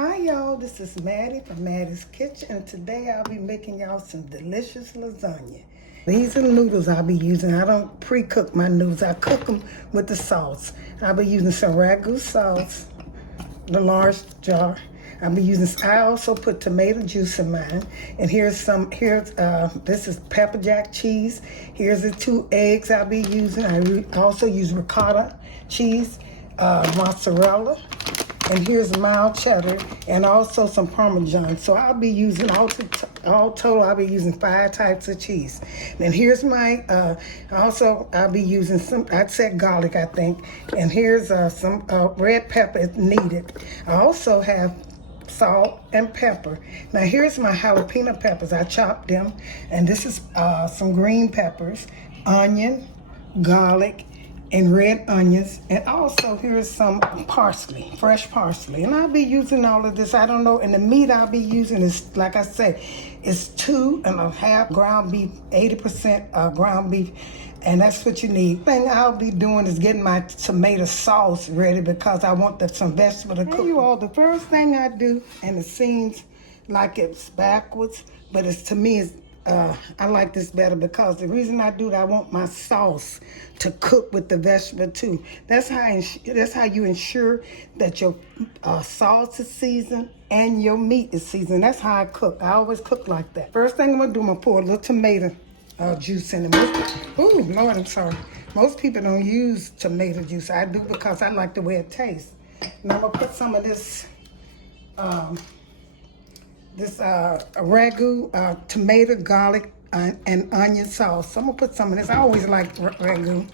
Hi y'all, this is Mattie from Mattie's Kitchen, and today I'll be making y'all some delicious lasagna. These are the noodles I'll be using. I don't pre-cook my noodles, I cook them with the sauce. I'll be using some Ragu sauce, the large jar. I also put tomato juice in mine. And this is pepper jack cheese. Here's the 2 eggs I'll be using. I also use ricotta cheese, mozzarella. And here's mild cheddar and also some Parmigiana. So I'll be using, all total, I'll be using 5 types of cheese. And here's my, I'll be using I'd said garlic, I think. And here's some red pepper if needed. I also have salt and pepper. Now here's my jalapeno peppers. I chopped them. And this is some green peppers, onion, garlic, and red onions, and also here's some parsley, fresh parsley. And I'll be using all of this. I don't know, and the meat I'll be using is, like I said, it's 2.5 ground beef, 80% ground beef, and that's what you need. The thing I'll be doing is getting my tomato sauce ready because I want some vegetable to cook. You all, the first thing I do, and it seems like it's backwards, but to me, I like this better because the reason I do that, I want my sauce to cook with the vegetable too. That's how you ensure that your sauce is seasoned and your meat is seasoned. That's how I cook. I always cook like that. First thing I'm gonna do, I'm gonna pour a little tomato juice in it. Oh Lord, I'm sorry. Most people don't use tomato juice. I do because I like the way it tastes. And I'm gonna put some of this Ragu, tomato, garlic, and onion sauce. So I'm gonna put some of this. I always like Ragu.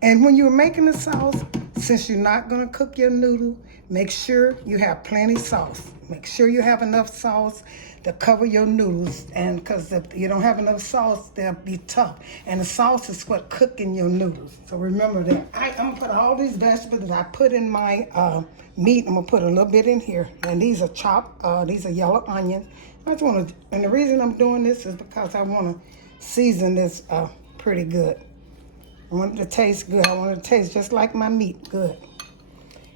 And when you're making the sauce, since you're not gonna cook your noodle, make sure you have plenty sauce. Make sure you have enough sauce to cover your noodles. And because if you don't have enough sauce, they'll be tough. And the sauce is what cooking your noodles. So remember that. I'm gonna put all these vegetables that I put in my meat. I'm gonna put a little bit in here. And these are chopped, these are yellow onions. And the reason I'm doing this is because I wanna season this pretty good. I want it to taste good. I want it to taste just like my meat, good.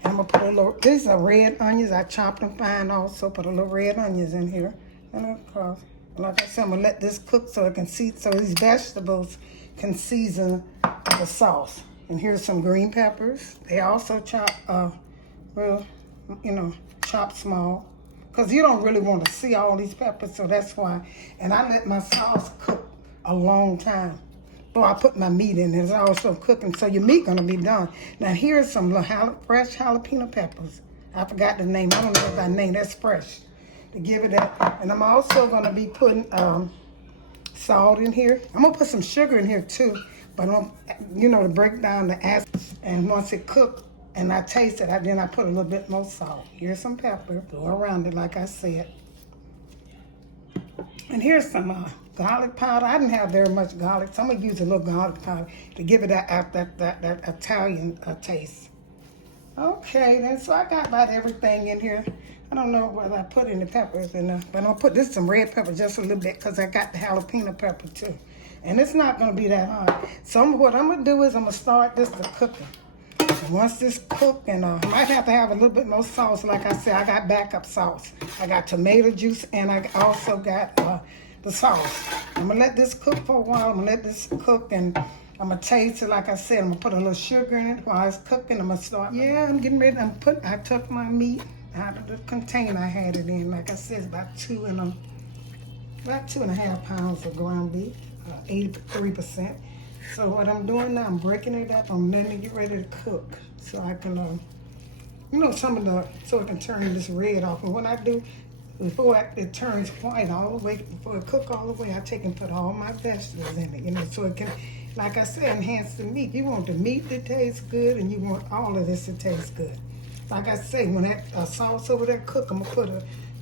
And I'm gonna put a little, these are red onions. I chopped them fine also. Put a little red onions in here. And across. Like I said, I'm gonna let this cook so it can so these vegetables can season the sauce. And here's some green peppers. They also chop chop small. Because you don't really want to see all these peppers, so that's why. And I let my sauce cook a long time. I put my meat in. It's also cooking, so your meat gonna be done. Now here's some fresh jalapeno peppers. I forgot the name. I don't know if I name. That's fresh. To give it that. And I'm also gonna be putting salt in here. I'm gonna put some sugar in here too, but to break down the acids. And once it cooked and I taste it, then I put a little bit more salt. Here's some pepper. Go around it like I said. And here's some garlic powder. I didn't have very much garlic, so I'm gonna use a little garlic powder to give it that Italian taste. Okay, then so I got about everything in here. I don't know whether I put any peppers in there, but I'm gonna put some red pepper just a little bit because I got the jalapeno pepper too. And it's not gonna be that hard. So what I'm gonna do is I'm gonna start this to cooking. Once this cooked, and I might have to have a little bit more sauce. Like I said, I got backup sauce. I got tomato juice, and I also got the sauce. I'm gonna let this cook for a while. I'm gonna let this cook, and I'm gonna taste it. Like I said, I'm gonna put a little sugar in it while it's cooking. I'm gonna start. Yeah, I'm getting ready. I took my meat out of the container I had it in. Like I said, it's about 2.5 pounds of ground beef, 83%. So what I'm doing now, I'm breaking it up. I'm letting it get ready to cook, so I can, so it can turn this red off. And what I do, before it turns white all the way, before it cook all the way, I take and put all my vegetables in it, so it can, like I said, enhance the meat. You want the meat to taste good, and you want all of this to taste good. Like I say, when that sauce over there cook, I'm gonna put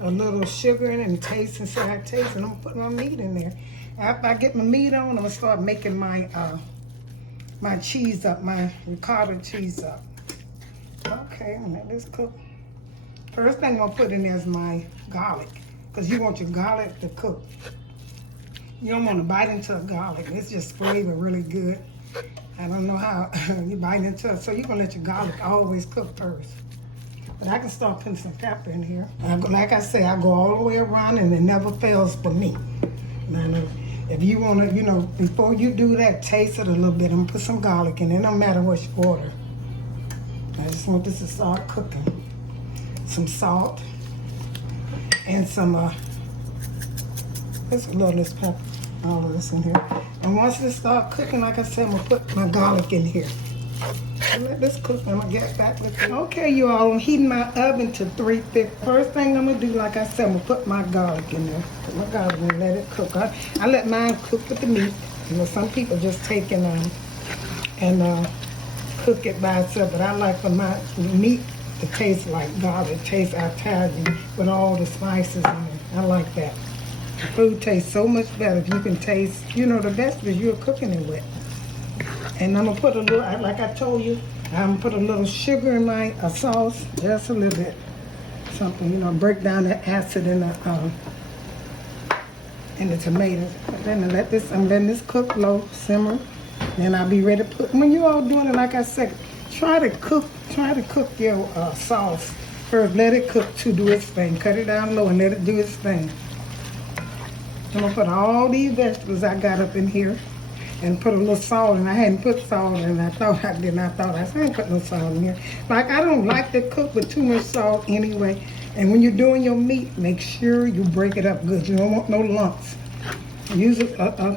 a little sugar in it and taste and see how it tastes, and I'm gonna put my meat in there. After I get my meat on, I'm gonna start making my my cheese up, my ricotta cheese up. Okay, let this cook. First thing I'm gonna put in there is my garlic, because you want your garlic to cook. You don't want to bite into a garlic. It's just flavor really good. I don't know how you bite into it. So you're gonna let your garlic always cook first. But I can start putting some pepper in here. Like I say, I go all the way around and it never fails for me. Now, if you want to, before you do that, taste it a little bit. I'm going to put some garlic in it. It don't matter what you order. I just want this to start cooking. Some salt. And some, there's a little less pepper. All of this in here. And once this start cooking, like I said, I'm going to put my garlic in here. Let this cook. I'm going to get back with you. Okay, you all. I'm heating my oven to 350. First thing I'm going to do, like I said, I'm going to put my garlic in there. Put my garlic in and let it cook. I let mine cook with the meat. Some people just take and cook it by itself. But I like for my meat to taste like garlic. It tastes Italian with all the spices in it. I like that. The food tastes so much better if you can taste, the vegetables you're cooking it with. And I'm going to put a little, like I told you, I'm going to put a little sugar in my sauce, just a little bit. Something, break down the acid in the tomatoes. But then I'm letting this cook low, simmer. Then I'll be ready to put, when you all doing it, like I said, try to cook your sauce first. Let it cook to do its thing. Cut it down low and let it do its thing. I'm going to put all these vegetables I got up in here. And put a little salt in. I hadn't put salt in. I thought I did. I didn't put no salt in here. Like, I don't like to cook with too much salt anyway. And when you're doing your meat, make sure you break it up good. You don't want no lumps. Use a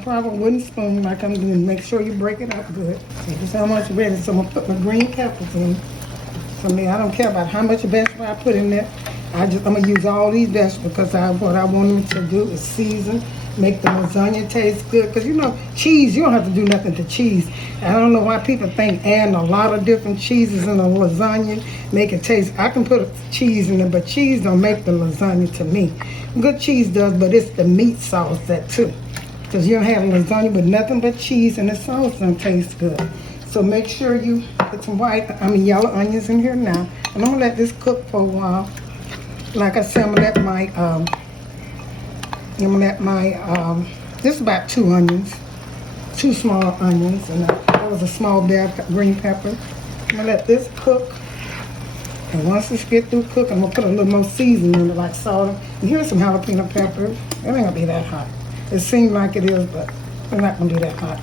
proper wooden spoon like I'm doing. Make sure you break it up good. So this is how much ready. So I'm going to put my green peppers in. For me, I don't care about how much vegetable I put in there. I'm going to use all these vegetables because what I want them to do is season. Make the lasagna taste good. Because, cheese, you don't have to do nothing to cheese. I don't know why people think adding a lot of different cheeses in a lasagna make it taste. I can put cheese in it, but cheese don't make the lasagna to me. Good cheese does, but it's the meat sauce that too. Because you don't have a lasagna with nothing but cheese and the sauce don't taste good. So make sure you put some yellow onions in here now. And I'm going to let this cook for a while. Like I said, I'm going to let my just about 2 onions, 2 small onions, and that was a small bell green pepper. I'm gonna let this cook, and once this get through cooking, I'm gonna put a little more seasoning in it, like salt. And here's some jalapeno peppers. It ain't gonna be that hot. It seems like it is, but it's not gonna be that hot.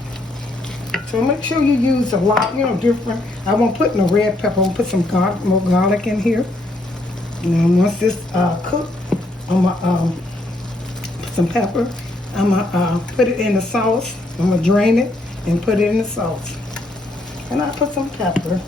So make sure you use a lot, different. I won't put no red pepper. I'm gonna put some more garlic in here. And once this cook, I'm gonna put some pepper. I'm gonna put it in the sauce. I'm gonna drain it and put it in the sauce. And I put some pepper.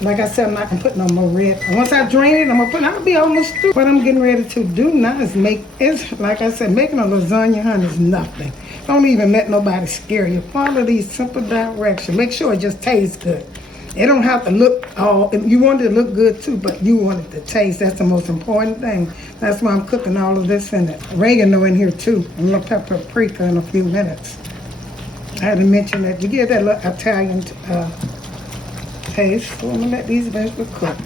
Like I said, I'm not gonna put no more red. And once I drain it, I'll be almost through. What I'm getting ready to do now is like I said, making a lasagna, honey, is nothing. Don't even let nobody scare you. Follow these simple directions. Make sure it just tastes good. It don't have to look you want it to look good too, but you want it to taste. That's the most important thing. That's why I'm cooking all of this in it. Oregano in here too, and a little paprika in a few minutes. I had to mention that to give that little Italian taste. So I'm gonna let these vegetables cook.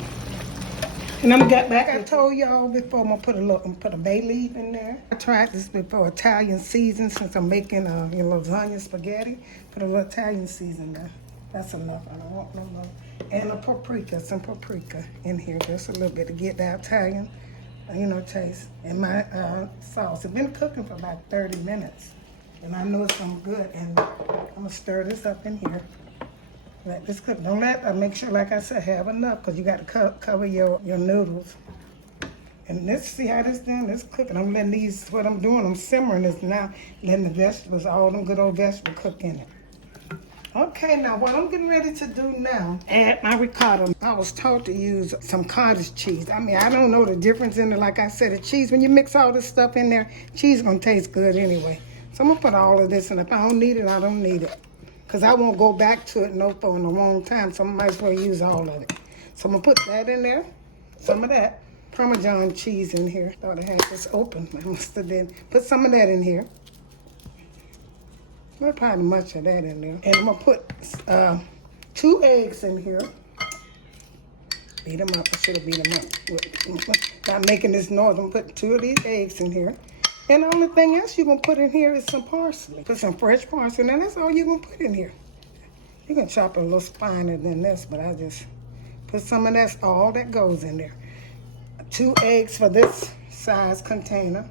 And I'm gonna get back. I told y'all before, I'm gonna put a bay leaf in there. I tried this before, Italian season, since I'm making lasagna spaghetti. Put a little Italian season there. That's enough. I don't want no more. And some paprika in here, just a little bit to get that Italian, taste. And my sauce. It's been cooking for about 30 minutes. And I know it's good. And I'm gonna stir this up in here. Let this cook. Make sure, like I said, have enough, because you got to cover your noodles. And let's see how this done. This cooking. I'm letting what I'm doing, I'm simmering this now, letting the vegetables, all them good old vegetables cook in it. Okay, now what I'm getting ready to do now, add my ricotta. I was taught to use some cottage cheese. I don't know the difference in it. Like I said, the cheese, when you mix all this stuff in there, cheese is going to taste good anyway. So I'm going to put all of this in. If I don't need it, I don't need it. Because I won't go back to it for in a long time, so I might as well use all of it. So I'm going to put that in there, some of that Parmigiana cheese in here. Thought I had this open. I must have did. Put some of that in here. Not probably much of that in there. And I'm going to put 2 eggs in here. Beat them up. I should have beat them up. Not making this noise. I'm putting 2 of these eggs in here. And the only thing else you're going to put in here is some parsley. Put some fresh parsley. And that's all you're going to put in here. You can chop it a little finer than this, but I just put some of that's all that goes in there. 2 eggs for this size container.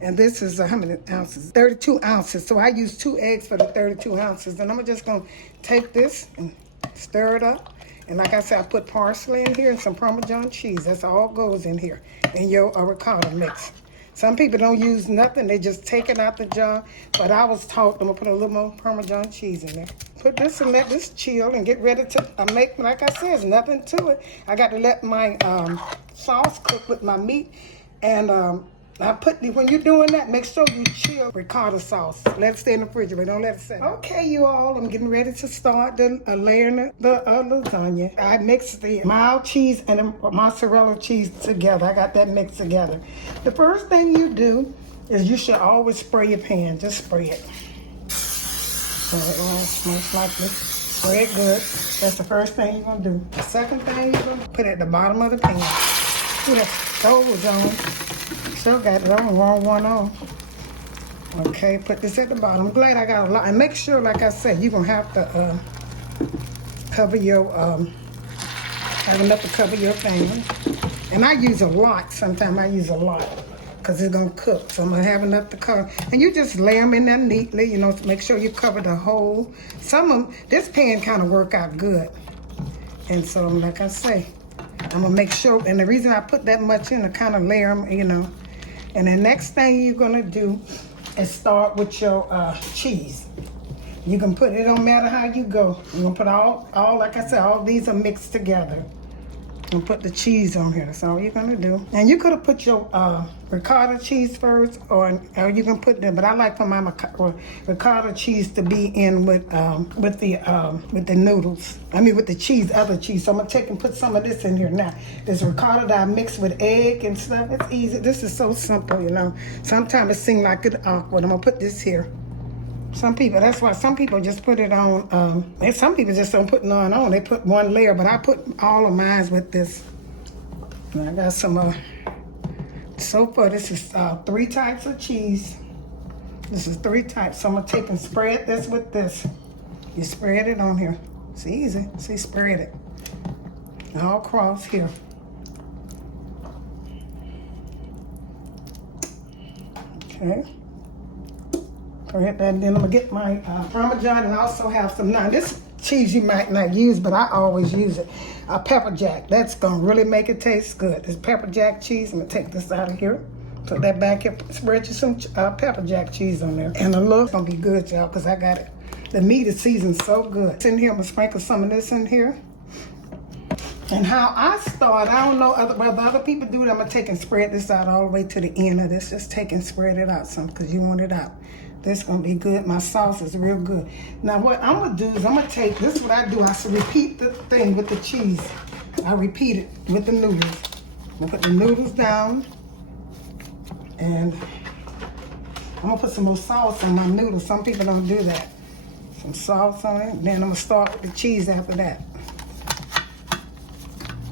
And this is how many ounces? 32 ounces. So I use 2 eggs for the 32 ounces. And I'm just going to take this and stir it up. And like I said, I put parsley in here and some Parmesan cheese. That's all goes in here in your ricotta mix. Some people don't use nothing. They just take it out the jar. But I was taught I'm going to put a little more Parmesan cheese in there. Put this and let this chill and get ready to make, like I said, there's nothing to it. I got to let my sauce cook with my meat. And I put, when you're doing that, make sure you chill ricotta sauce. Let it stay in the refrigerator. Don't let it sit. Okay, you all, I'm getting ready to start the layering the lasagna. I mixed the mild cheese and the mozzarella cheese together. I got that mixed together. The first thing you do is you should always spray your pan. Just spray it. So it will most likely spray it good. That's the first thing you're going to do. The second thing you're going to put it at the bottom of the pan. See, that stove was on. Still got it on, wrong one on. Okay, put this at the bottom. I'm glad I got a lot. And make sure, like I said, you're going to have to cover your, have enough to cover your pan. And I use a lot. Sometimes I use a lot because it's going to cook. So I'm going to have enough to cover. And you just lay them in there neatly, you know, to make sure you cover the whole. Some of them, this pan kind of work out good. And so, like I say, I'm going to make sure. And the reason I put that much in, to kind of layer them, you know. And the next thing you're going to do is start with your cheese. You can put it, don't matter how you go. You're going to put all, like I said, all these are mixed together. And put the cheese on here. That's all you're going to do. And you could have put your ricotta cheese first, or you can put them. But I like for my ricotta cheese to be in with the noodles. I mean with the cheese, other cheese. So I'm gonna take and put some of this in here now. This ricotta that I mix with egg and stuff. It's easy. This is so simple, you know. Sometimes it seems like it's awkward. I'm gonna put this here. Some people, that's why some people just put it on, and some people just don't put none on. They put one layer, but I put all of mine with this. And I got some, so far this is 3 types of cheese. This is 3 types. So I'm gonna take and spread this with this. You spread it on here. It's easy. See, spread it. All across here. Okay. And then I'm gonna get my Parmigiana, and I also have some, now this cheese you might not use, but I always use it. Pepper jack, that's gonna really make it taste good. This pepper jack cheese, I'm gonna take this out of here. Put that back here, spread you some pepper jack cheese on there. And the look's gonna be good, y'all, because I got it. The meat is seasoned so good. It's in here, I'm gonna sprinkle some of this in here. And how I start, I don't know whether other people do it. I'm gonna take and spread this out all the way to the end of this. Just take and spread it out some, because you want it out. This gonna be good. My sauce is real good. Now what I'm gonna do is I'm gonna take, this is what I do. I repeat the thing with the cheese. I repeat it with the noodles. I'm gonna put the noodles down. And I'm gonna put some more sauce on my noodles. Some people don't do that. Some sauce on it. Then I'm gonna start with the cheese after that.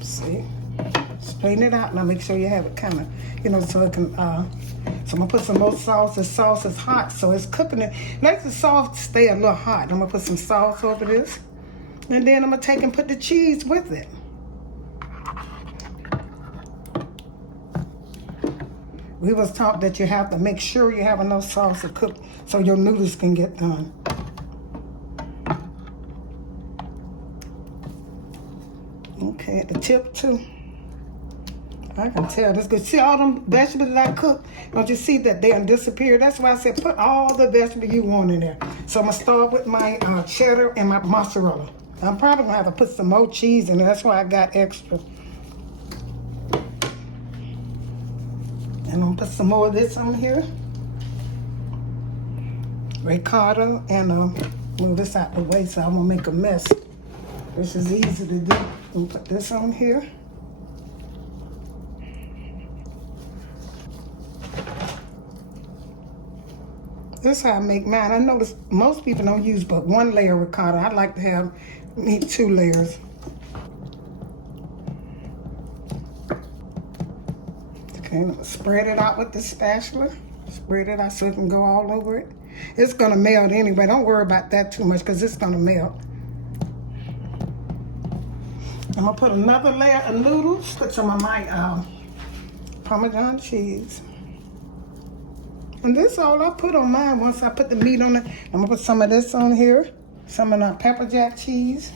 See? Straighten it out. Now make sure you have it kind of, you know, so it can, so I'm gonna put some more sauce. The sauce is hot, so it's cooking it. Let the sauce stay a little hot. I'm gonna put some sauce over this. And then I'm gonna take and put the cheese with it. We was taught that you have to make sure you have enough sauce to cook so your noodles can get done. Okay, at the tip too. I can tell this good. See all them vegetables that I cook? Don't you see that they disappear? That's why I said put all the vegetables you want in there. So I'm gonna start with my cheddar and my mozzarella. I'm probably gonna have to put some more cheese in there. That's why I got extra. And I'm gonna put some more of this on here. Ricotta, and move this out the way so I won't make a mess. This is easy to do. I'm gonna put this on here. This is how I make mine. I notice most people don't use but 1 layer ricotta. I like to have 2 layers. Okay, I'm gonna spread it out with the spatula. Spread it out so it can go all over it. It's gonna melt anyway. Don't worry about that too much because it's gonna melt. I'm gonna put another layer of noodles. Put some of my Parmesan cheese. And this is all I put on mine. Once I put the meat on it, I'm gonna put some of this on here. Some of the pepper jack cheese.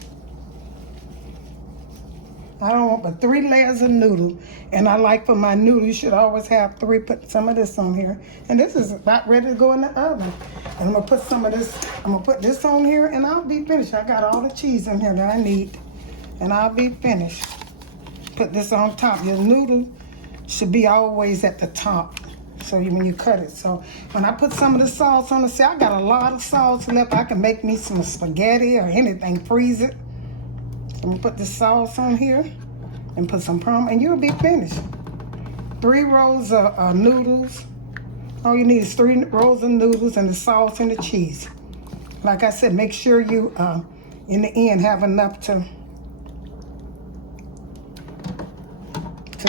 I don't want but 3 layers of noodle. And I like for my noodle, you should always have 3. Put some of this on here. And this is about ready to go in the oven. And I'm gonna put some of this, I'm gonna put this on here and I'll be finished. I got all the cheese in here that I need. And I'll be finished. Put this on top. Your noodle should be always at the top. So when you cut it. So when I put some of the sauce on it, see I got a lot of sauce left. I can make me some spaghetti or anything, freeze it. So I'm gonna put the sauce on here and put some and you'll be finished. 3 rows of noodles. All you need is 3 rows of noodles and the sauce and the cheese. Like I said, make sure you, in the end, have enough to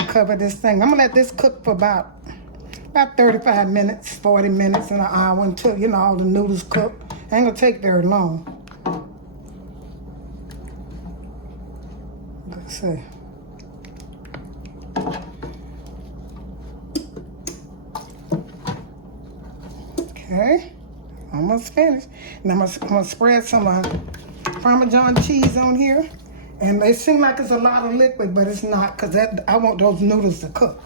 cover this thing. I'm gonna let this cook for about 35 minutes, 40 minutes, and an hour until, you know, all the noodles cook. Ain't gonna take very long. Let's see. Okay, almost finished. And I'm gonna spread some Parmesan cheese on here. And it seems like it's a lot of liquid, but it's not, because I want those noodles to cook.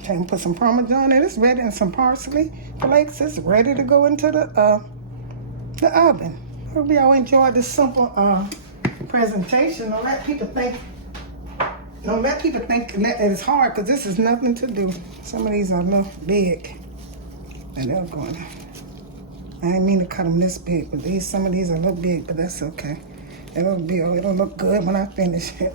Okay, and put some Parmesan in. It's ready, and some parsley flakes. It's ready to go into the oven. Hope y'all enjoyed this simple presentation. Don't let people think that it's hard, because this is nothing to do. Some of these are a little big. And they're going. I didn't mean to cut them this big, but some of these are a little big, but that's okay. It'll look good when I finish it.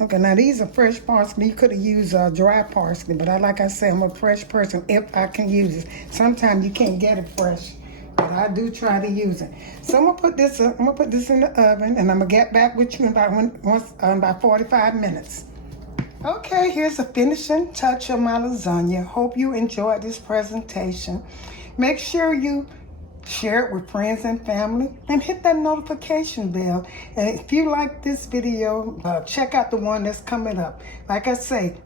Okay, now these are fresh parsley. You could have used dry parsley, but like I said, I'm a fresh person if I can use it. Sometimes you can't get it fresh, but I do try to use it. So I'm gonna put this in the oven, and I'm gonna get back with you in about 45 minutes. Okay, here's a finishing touch of my lasagna. Hope you enjoyed this presentation. Make sure you share it with friends and family, and hit that notification bell. And if you like this video, check out the one that's coming up. Like I say,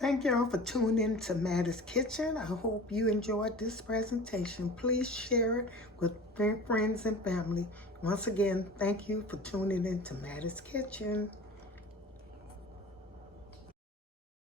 thank y'all for tuning in to Mattie's Kitchen. I hope you enjoyed this presentation. Please share it with friends and family. Once again, thank you for tuning in to Mattie's Kitchen.